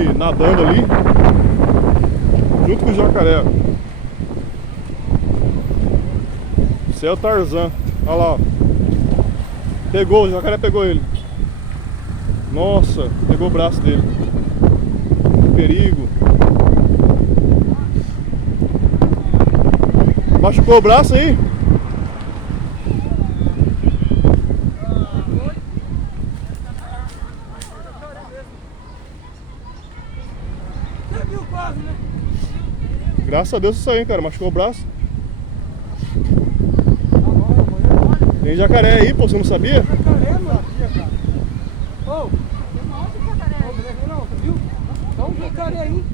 ele nadando ali, junto com o jacaré. Esse é o Tarzan. Olha lá, ó. Pegou, o jacaré pegou ele. Nossa, pegou o braço dele. Perigo. Machucou o braço aí? Você viu quase, né? Graças a Deus isso aí, cara. Machucou o braço. Tem jacaré aí, pô, você não sabia? Jacaré, mano. Ô, tem um monte de jacaré. Não, você viu? Dá um jacaré aí.